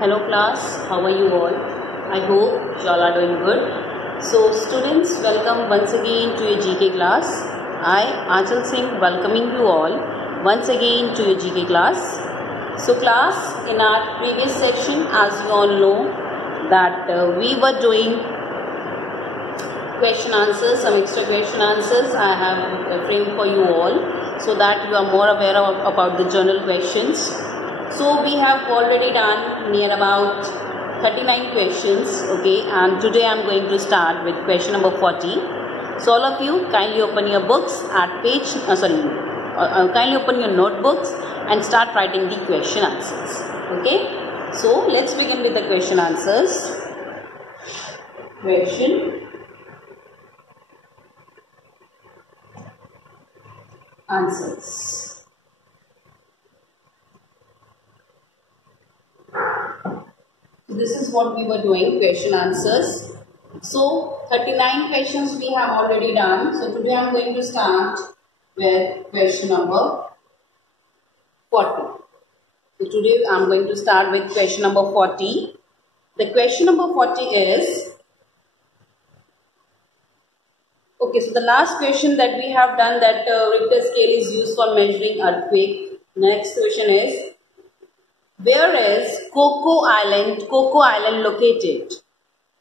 Hello class, how are you all? I hope you all are doing good. So students, welcome once again to your GK class. I, Aanchal Singh, welcoming you all once again to your GK class. So class, in our previous section, as you all know, that we were doing question answers, some extra question answers I have framed for you all so that you are more aware about the journal questions. So we have already done near about 39 questions, okay, and today I am going to start with question number 40. So all of you kindly open your books at page, kindly open your notebooks and start writing the question answers, okay. So let's begin with the question answers. Question answers. This is what we were doing, question answers. So 39 questions we have already done. So today I am going to start with question number 40. So today I am going to start with question number 40. The question number 40 is, okay, so the last question that we have done, that Richter scale is used for measuring earthquake. Next question is, where is Coco Island located?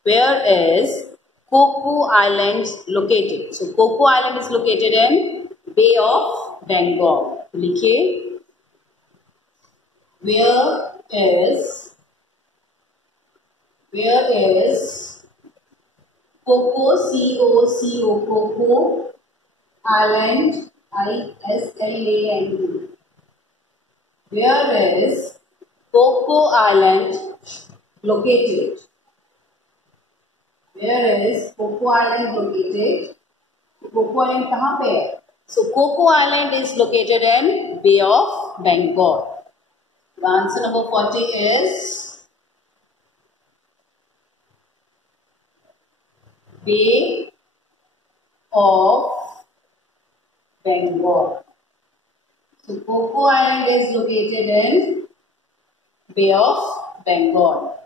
Where is Coco Island located? So Coco Island is located in Bay of Bengal. लिखिए, where is Coco, C-O-C-O, Coco Island, I-S-L-A-N-D. Where is Coco Island located? Where is Coco Island located? Coco Island कहाँ पे है? So Coco Island is located in Bay of Bengal. The answer number 40 is Bay of Bengal. So Coco Island is located in Bay of Bengal.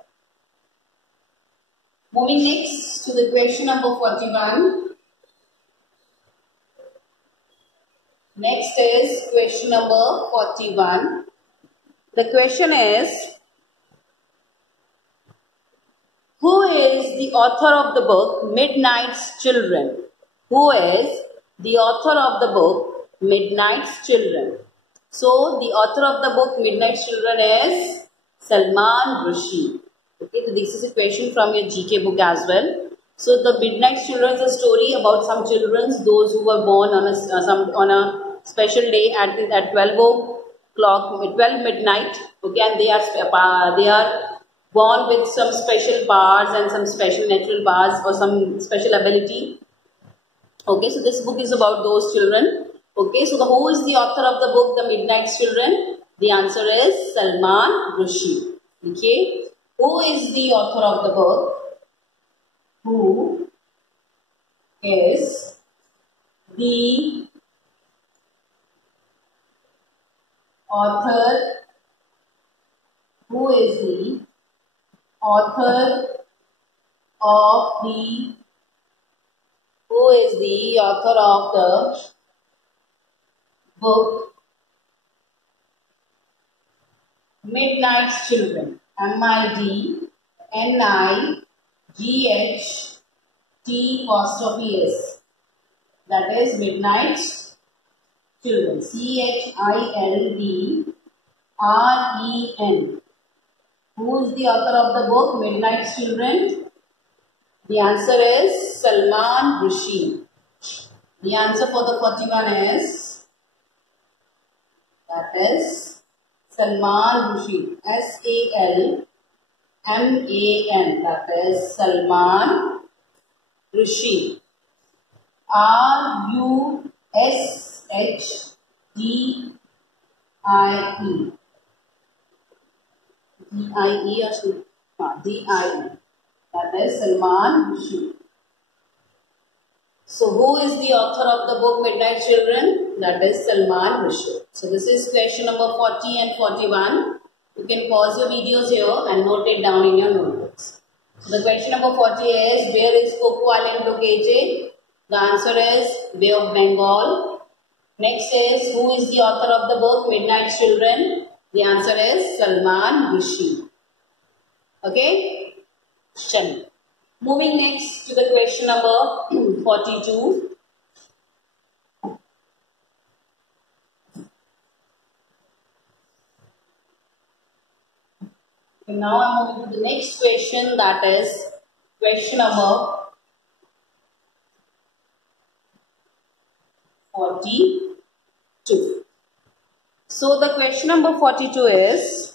Moving next to the question number 41. Next is question number 41. The question is, who is the author of the book Midnight's Children? Who is the author of the book Midnight's Children? So the author of the book Midnight's Children is Salman Rushdie. Okay, so this is a question from your GK book as well. So the Midnight's Children is a story about some children, those who were born on a special day at 12 midnight. Okay, and they are born with some special powers and some special natural powers or some special ability. Okay, so this book is about those children. Okay, so who is the author of the book The Midnight's Children? The answer is Salman Rushdie. Okay, who is the author of the book? Who is the author? Who is the author of the? Who is the author of the book Midnight's Children? M-I-D-N-I-G-H-T-S. That is Midnight's Children. C-H-I-L-D-R-E-N. Who is the author of the book Midnight's Children? The answer is Salman Rushdie. The answer for the 41 is, that is Salman Rushdie. S-A-L-M-A-N. That is Salman Rushdie. R-U-S-H-D-I-E. D-I-E or D-I-E. That is Salman Rushdie. So who is the author of the book Midnight Children? That is Salman Rushdie. So this is question number 40 and 41. You can pause your videos here and note it down in your notebooks. So the question number 40 is, where is Coco Island located? The answer is Bay of Bengal. Next is, who is the author of the book Midnight Children? The answer is Salman Rushdie. Okay? Chalo. Moving next to the question number 42. And now I'm moving to the next question, that is question number 42. So the question number 42 is,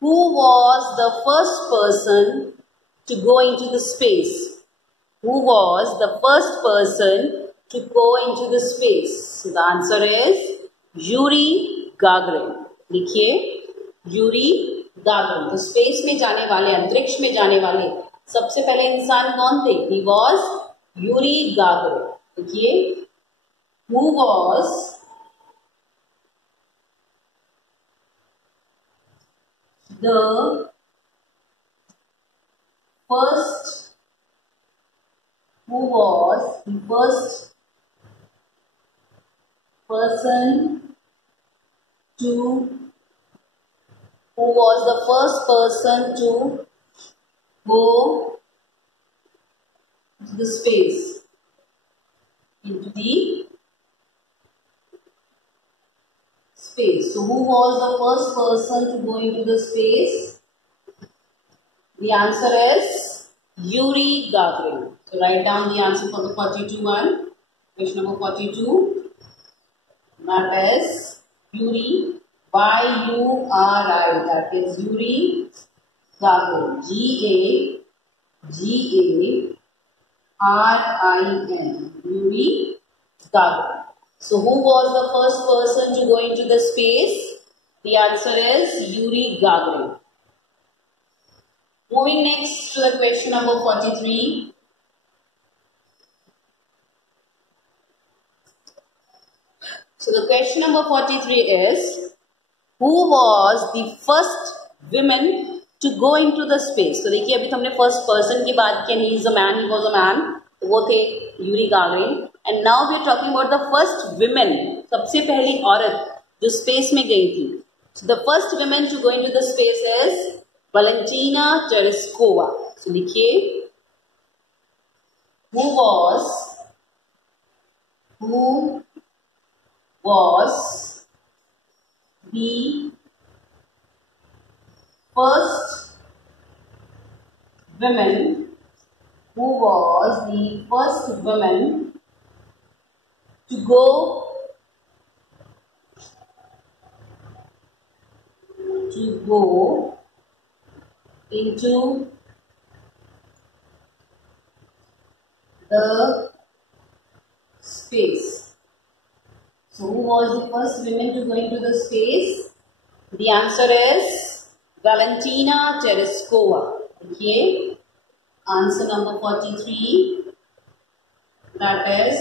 who was the first person to go into the space? Who was the first person to go into the space? So the answer is Yuri Gagarin. देखिए Yuri Gagarin, तो space में जाने वाले, अंतरिक्ष में जाने वाले सबसे पहले इंसान कौन थे? He was Yuri Gagarin. देखिए, who was the first, who was the first person to who was the first person to go into the space, into the space. So who was the first person to go into the space? The answer is Yuri Gagarin. So write down the answer for the 42 one. Question number 42. That is Yuri, Y-U-R-I. That is Yuri Gagarin. G-A-G-A-R-I-N. Yuri Gagarin. So who was the first person to go into the space? The answer is Yuri Gagarin. Moving next to the question number 43. So the question number 43 is, who was the first woman to go into the space? तो देखिए, अभी तो हमने first person की बात की, he is a man, he was a man, तो वो थे Yuri Gagarin. And now we are talking about the first women, सबसे पहली औरत जो space में गई थी. So the first woman to go into the space is Valentina Tereshkova. So देखिए, who was the first woman, to go into the space? So who was the first woman to go into the space? The answer is Valentina Tereshkova. Okay. Answer number 43. That is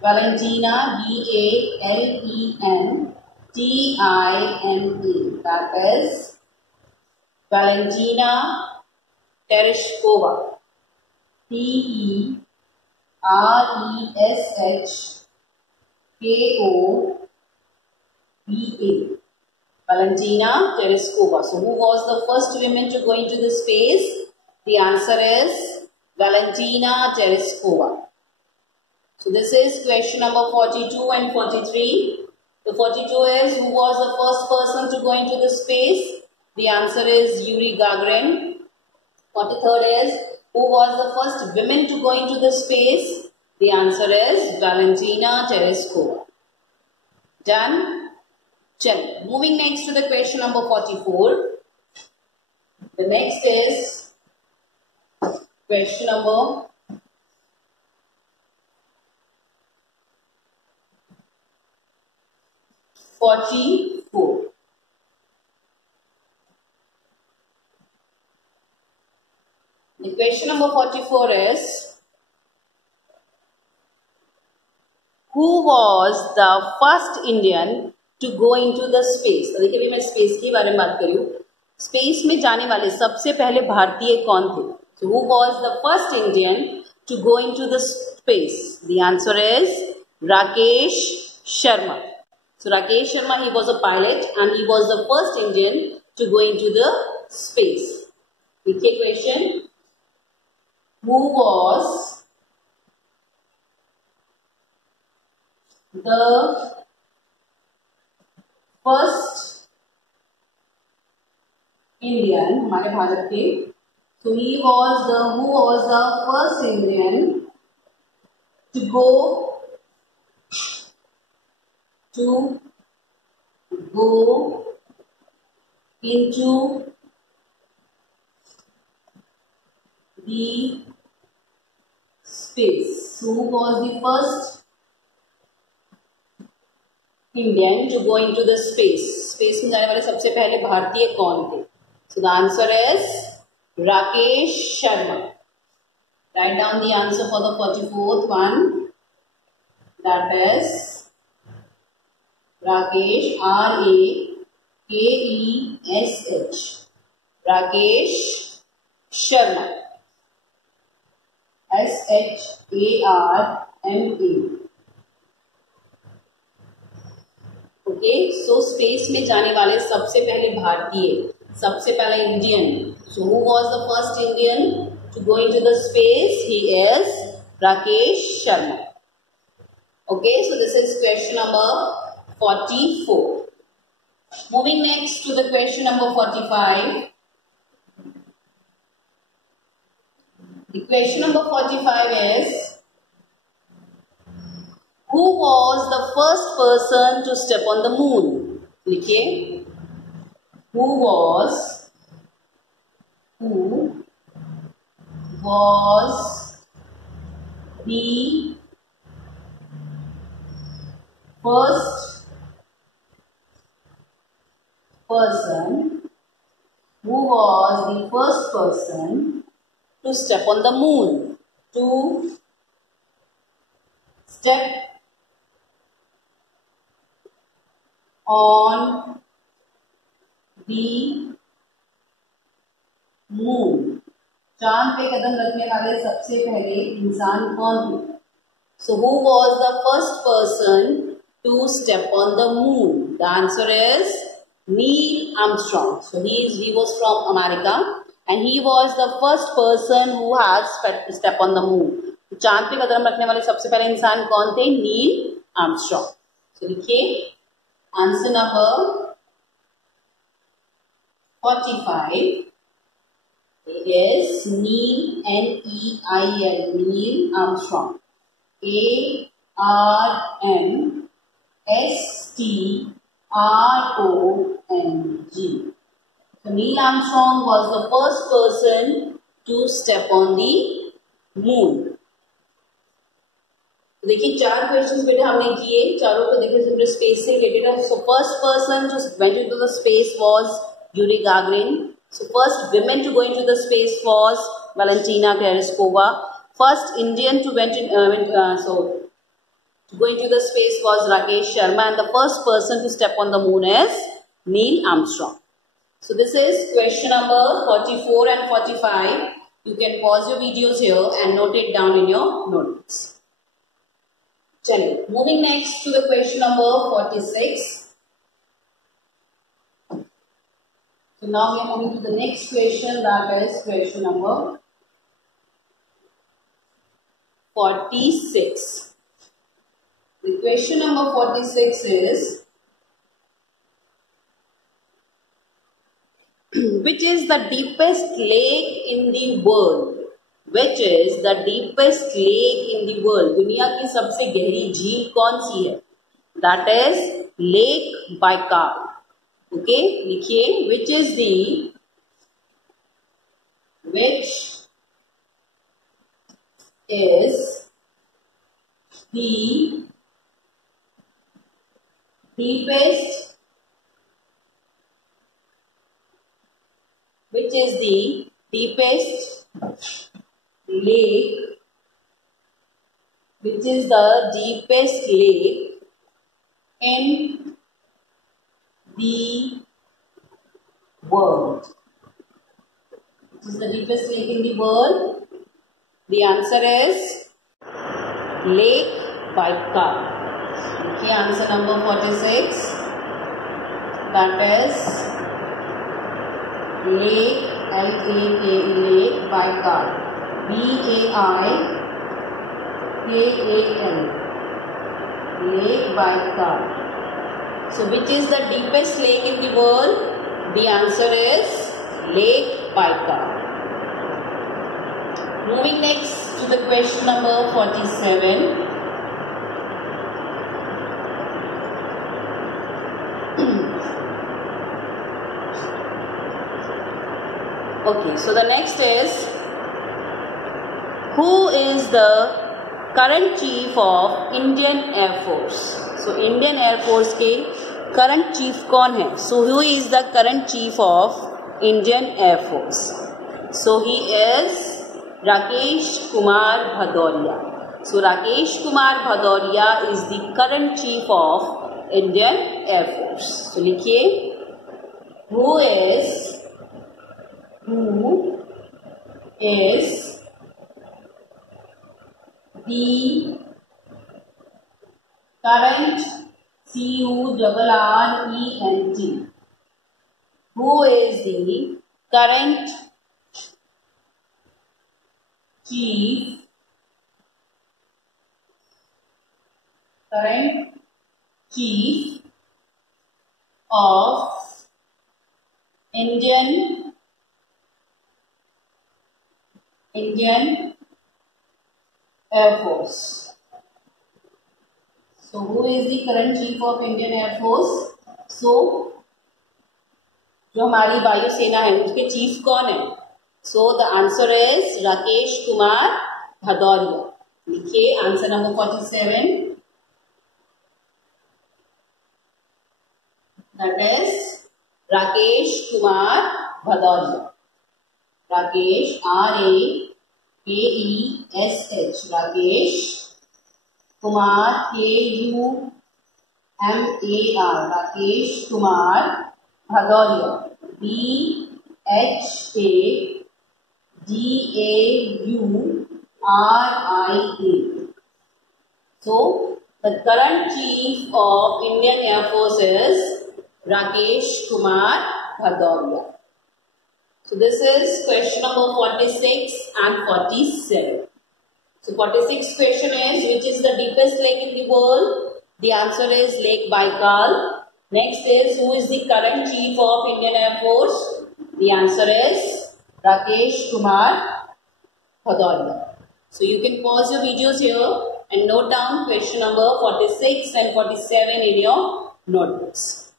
Valentina, V-A-L-E-N-T-I-N-A. That is Valentina Tereshkova. T-E-R-E-S-H-K-O-V-A. Valentina Tereshkova. So who was the first woman to go into the space? The answer is Valentina Tereshkova. So this is question number 42 and 43. The 42 is, who was the first person to go into the space? The answer is Yuri Gagarin. 43rd is, who was the first woman to go into the space? The answer is Valentina Tereshkova. Done? Chalo. Moving next to the question number 44. The next is question number 44. The question number 44 is, who was the first Indian to go into the space. तो देखिए, अभी मैं space के बारे में बात कर रही हूँ. स्पेस में जाने वाले सबसे पहले भारतीय कौन थे? So who was the first Indian to go into the space? The answer is Rakesh Sharma. So Rakesh Sharma, he was a pilot and he was the first Indian to go into the space. देखिए question. Who was the first Indian, हमारे भारत के, so who was the first Indian to go into the space. So who was the first Indian to go into the space? Space में जाने वाले सबसे पहले भारतीय कौन थे? So the answer is Rakesh Sharma. Write down the answer for the 44th one. That is Rakesh, R-A-K-E-S-H. Rakesh Sharma. S-H-A-R-M-A. Okay, so space में जाने वाले सबसे पहले भारतीय, सबसे पहला Indian. So who was the first Indian to go into the space? He is Rakesh Sharma. Okay, so this is question number 44. Moving next to the question number 45. The question number 45 is, who was the first person to step on the moon? लिखिए, who was the first person to step on the moon? To step on the moon. चांद पे कदम रखने वाले सबसे पहले इंसान कौन थे? So who was the first person to step on the moon? The answer is Neil Armstrong. So he was from America and he was the first person who has step on the moon. चांद पे कदम रखने वाले सबसे पहले इंसान कौन थे? Neil Armstrong. So लिखिए, answer number 45 is Neil, N-E-I-L, Neil Armstrong. A-R-M-S-T-R-O-N-G. So Neil Armstrong was the first person to step on the moon. देखिए, 4 क्वेश्चंस बेटा हमने किए, चारों को देखिए स्पेस से रिलेटेड है. सो फर्स्ट पर्सन जो went into the space was Yuri Gagarin. So first women to go into the space was Valentina Tereshkova. First Indian to go into the space was Rakesh Sharma, and the first person to step on the moon is Neil Armstrong. So this is question number 44 and 45. You can pause your videos here and note it down in your notebooks. चलिए, moving next to the question number 46. So now we are moving to the next question, that is question number 46. The question number 46 is, which is the deepest lake in the world? Which is the deepest lake in the world? दुनिया की सबसे गहरी झील कौन सी है? That is Lake Baikal. Okay, लिखिए, which is the deepest lake in the world? Which is the deepest lake in the world? The answer is Lake Baikal. Okay, answer number 46. That is Lake, L-A-K-E, Lake Baikal. B-A-I-K-A-L. Lake Baikal. So which is the deepest lake in the world? The answer is Lake Baikal. Moving next to the question number 47. Okay, so the next is, who is the current chief of Indian Air Force? So Indian Air Force के current chief कौन है? So who is the current chief of Indian Air Force? So he is Rakesh Kumar Bhadauria. So Rakesh Kumar Bhadauria is the current chief of Indian Air Force. So लिखिए, who is the current CURRENT? Who is the current chief of Indian Air Force? So who is the current chief of Indian Air Force? So जो हमारी वायुसेना है उसके chief कौन है? So the answer is Rakesh Kumar Bhadauria. लिखिए answer number 47. That is Rakesh Kumar Bhadauria. Rakesh, R-A-K-E-S-H, Rakesh Kumar, K-U-M-A-R, Rakesh Kumar Bhadauria, B-H-A-D-A-U-R-I-A. So the current chief of Indian Air Force is Rakesh Kumar Bhadauria. So this is question number 46 and 47. So 46 question is, which is the deepest lake in the world? The answer is Lake Baikal. Next is, who is the current chief of Indian Air Force? The answer is Rakesh Kumar Bhadauria. So you can pause your videos here and note down question number 46 and 47 in your notebooks.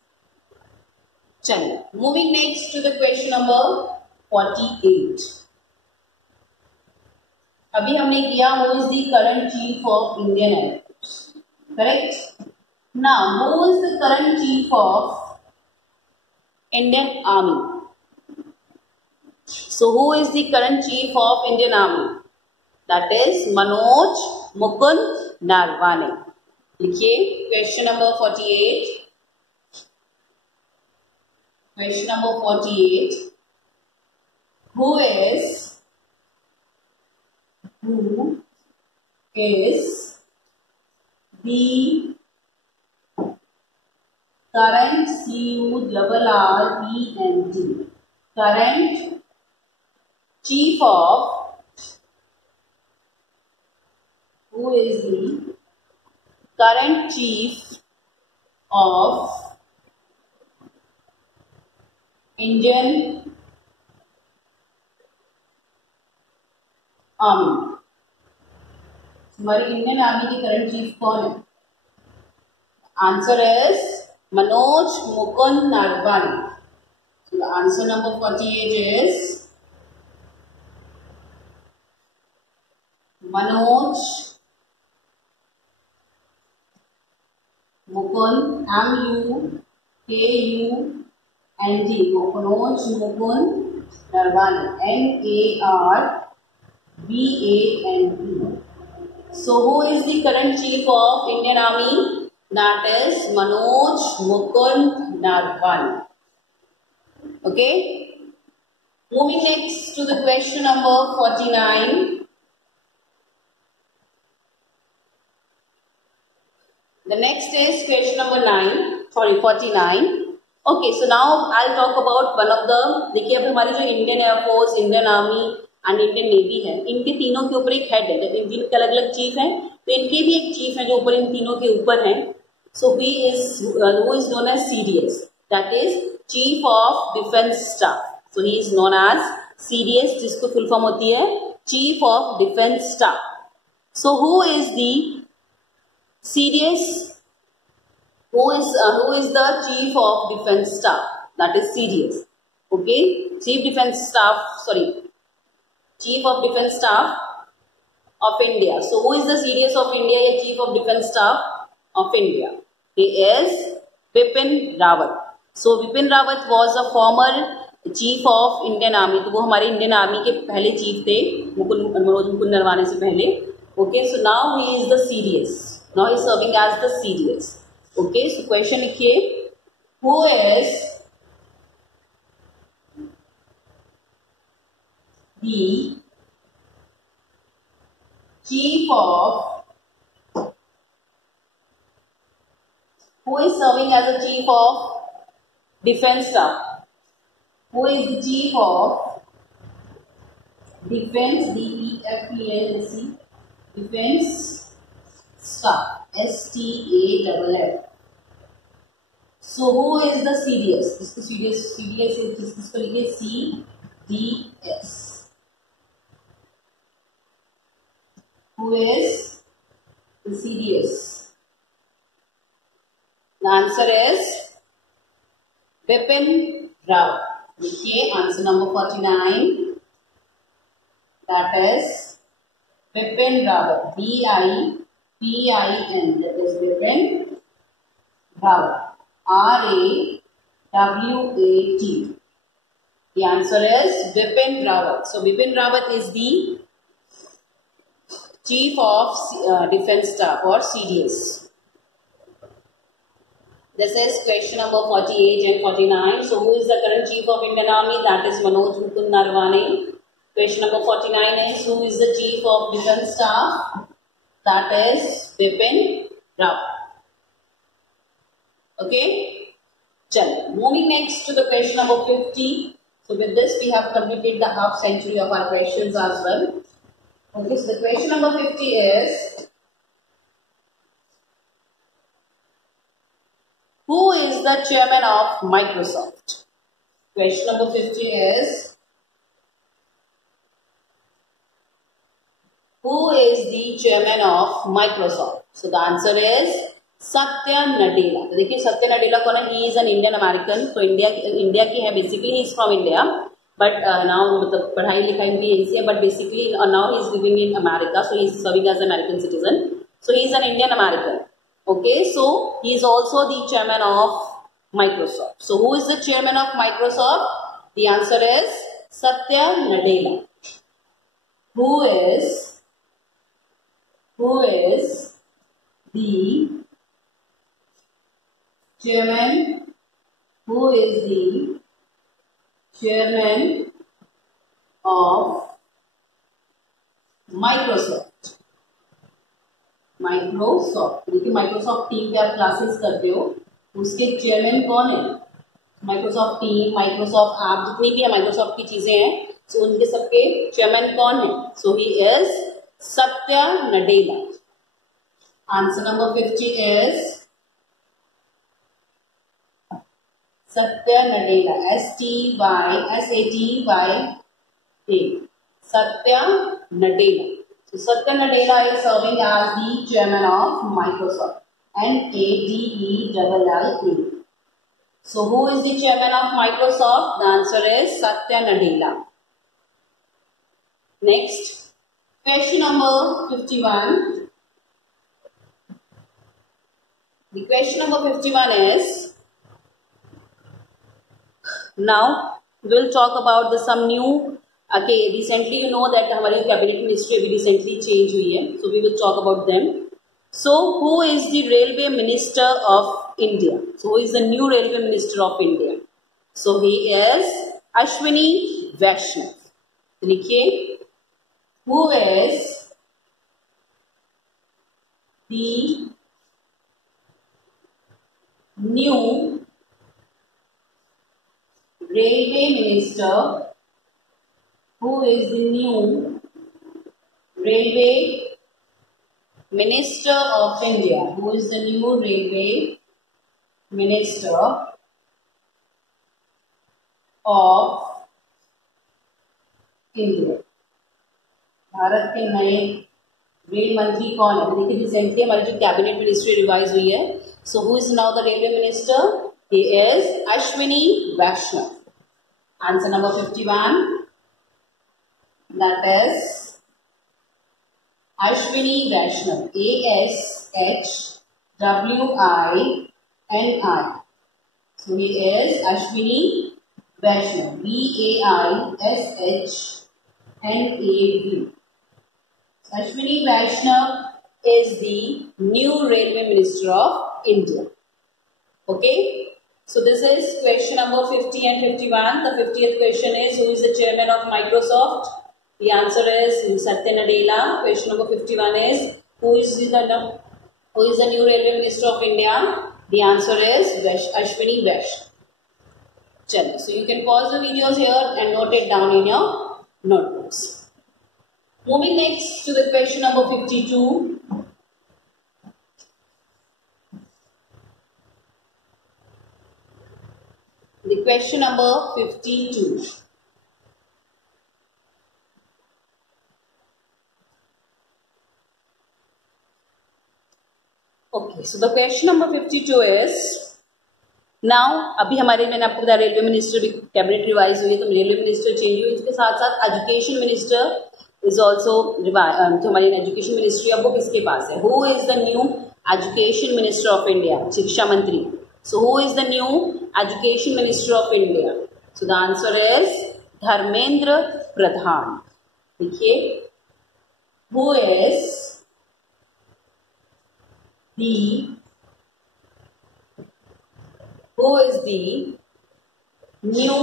चलिए, moving next to the question number 48. अभी हमने किया who is the current chief of Indian Air Force, correct? Now who is the current chief of Indian Army? So who is the current chief of Indian Army? That is Manoj Mukund Narwane. लिखिए question number 48. Question number 48. Who is the current CURRENT, current chief of, who is the current chief of Indian Army? हमारी Indian army की current chief कौन है? Answer is Manoj Mukund Naravane. So the answer number 48 is Manoj Mukund, M-U-K-U-N-D, Manoj Mukund Narwane, N-A-R-V-A-N-E. So who is the current chief of Indian Army? That is Manoj Mukund Narvani. Okay. Moving next to the question number 49. The next is question number 49. Okay, so now I'll talk about one of the, देखिए अब हमारी जो Indian air force, Indian army and Indian navy है, इनके तीनों के ऊपर एक हेड है, इनके अलग अलग चीफ हैं, तो इनके भी एक चीफ है जो ऊपर इन तीनों के ऊपर हैं. So he is known as CDS, that is chief of defence staff. So he is known as CDS, जिसको फुल फॉर्म होती है chief of defence staff. So who is the CDS, who is the chief of defense staff, that is CDS. Okay, chief of defense staff of India. So who is the CDS of India या chief of defense staff of India? He is Bipin Rawat. So Bipin Rawat was a former chief of Indian Army. तो वो हमारे Indian army के पहले chief थे, मनोज मुकुंद नरवाने से पहले. Okay, so now he is the CDS. Now he is serving as the CDS. Okay, so question लिखिए, who is the chief of, who is serving as the chief of defense staff? Who is the chief of defense, DEFENSE, defense staff, STAFF. So who is the CDS? इसको CDS इसको लिखिए CDS. Who is the CDS? The answer is Bipin Rawat. लिखिए answer number 49. That is Bipin Rawat. BIPIN. That is Bipin Rawat. RAWAT. The answer is Bipin Rawat. So Bipin Rawat is the chief of defense staff or CDS. This is question number 48 and 49. So who is the current chief of Indian Army? That is Manoj Mukund Narvane. Question number 49 is who is the chief of defense staff? That is Bipin Rawat. Okay. Chalo. Moving next to the question number 50. So with this we have completed the half century of our questions as well. Okay. So the question number 50 is, who is the chairman of Microsoft? Question number 50 is, who is the chairman of Microsoft? So the answer is Satya Nadella. तो देखिए सत्या नडेला कौन है? He is an Indian American. तो India की है, basically he is from India, but now मतलब पढ़ाई लिखाई भी यहीं से है, but basically now he is living in America, so he is serving as an American citizen. So he is an Indian American. Okay, so he is also the chairman of Microsoft. So who is the chairman of Microsoft? The answer is Satya Nadella. Who is the chairman? Who is the chairman of Microsoft? देखिए Microsoft team के आप classes करते हो, उसके chairman कौन है? Microsoft team, Microsoft app, जितनी भी है माइक्रोसॉफ्ट की चीजें हैं, सो उनके सबके चेयरमैन कौन है? So he is Satya Nadella. Answer number 50 is Satya Nadella. SATYA. Satya Nadella. So Satya Nadella is serving as the chairman of Microsoft. NADELLA. So who is the chairman of Microsoft? The answer is Satya Nadella. Next. Question number 51. The question number 51 is, now we will talk about some new, okay, recently you know that हमारी cabinet ministry अभी recently change हुई है, so we will talk about them. So who is the railway minister of India? So who is the new railway minister of India? So he is Ashwini Vaishnav. लिखिए, who is the new railway minister? Who is the new railway minister of India? Who is the new railway minister of India? Bharat के नए rail मंत्री कौन है? देखिए recently हमारी जो cabinet ministry revise हुई है. So who is now the railway minister? He is Ashwini Vaishnaw. Answer number 51, that is Ashwini Vaishnav. ASHWINI. So he is Ashwini Vaishnav. VAISHNAV. Ashwini Vaishnav is the new railway minister of India. Okay. So this is question number 50 and 51. The 50th question is, who is the chairman of Microsoft? The answer is Satya Nadella. Question number 51 is, who is the new railway minister of India? The answer is Ashwini Vaishnav. Chalo. So you can pause the videos here and note it down in your notebooks. Moving next to the question number 52. The question number 52. Okay, so the question number 52 is, now अभी हमारे मैंने आपको बताया railway minister भी cabinet revise हुई है, तो railway minister change हुई, उसके साथ साथ एजुकेशन मिनिस्टर इज ऑल्सो जो हमारी एजुकेशन मिनिस्ट्री अब वो किसके पास है? Who is the new education minister of India? शिक्षा मंत्री. So who is the new education minister of India? So the answer is Dharmendra Pradhan. देखिए, who is the new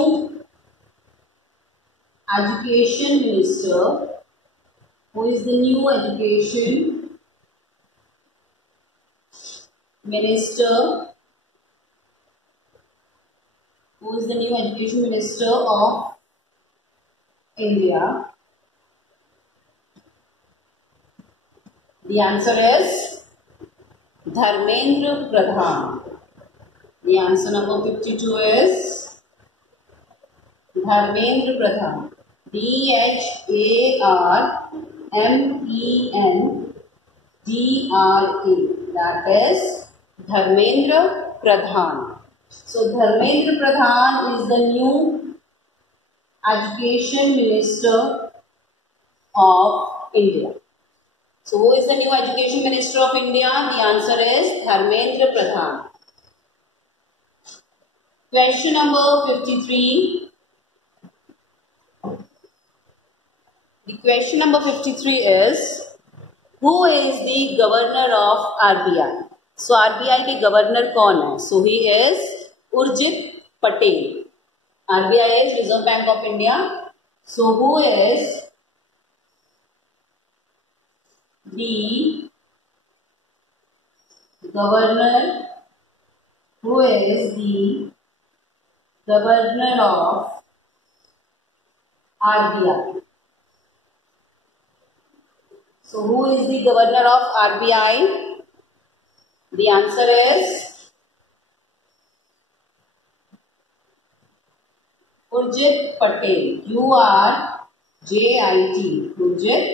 education minister? Who is the new education minister? Who is the new education minister of India? The answer is Dharmendra Pradhan. The answer number 52 is Dharmendra Pradhan. DHARMENDRA. That is Dharmendra Pradhan. So Dharmendra Pradhan is the new education minister of India. So who is the new education minister of India? The answer is Dharmendra Pradhan. Question number 53. The question number 53 is, who is the governor of RBI? So RBI के governor कौन है? So he is Urjit Patel. RBI is Reserve Bank of India. So who is the governor? Who is the governor of RBI? So who is the governor of RBI? The answer is Urjit Patel. URJIT. Urjit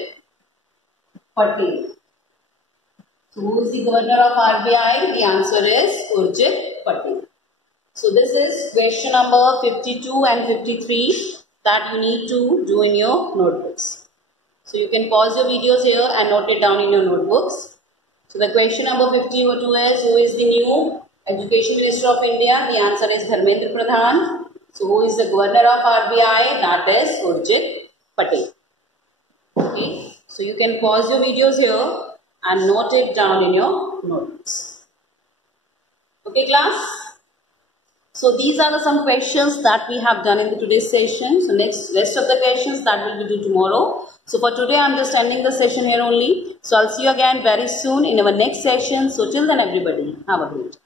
Patel. So who is the governor of RBI? The answer is Urjit Patel. So this is question number 52 and 53 that you need to do in your notebooks. So you can pause your videos here and note it down in your notebooks. So the question number 52 is, who is the new education minister of India? The answer is Dharmendra Pradhan. So who is the governor of RBI? That is Urjit Patel. Okay. So you can pause your videos here and note it down in your notebooks. Okay, class? So these are some questions that we have done in today's session. So rest of the questions that will be due tomorrow. So for today, I'm just ending the session here only. So I'll see you again very soon in our next session. So till then, everybody, have a great day.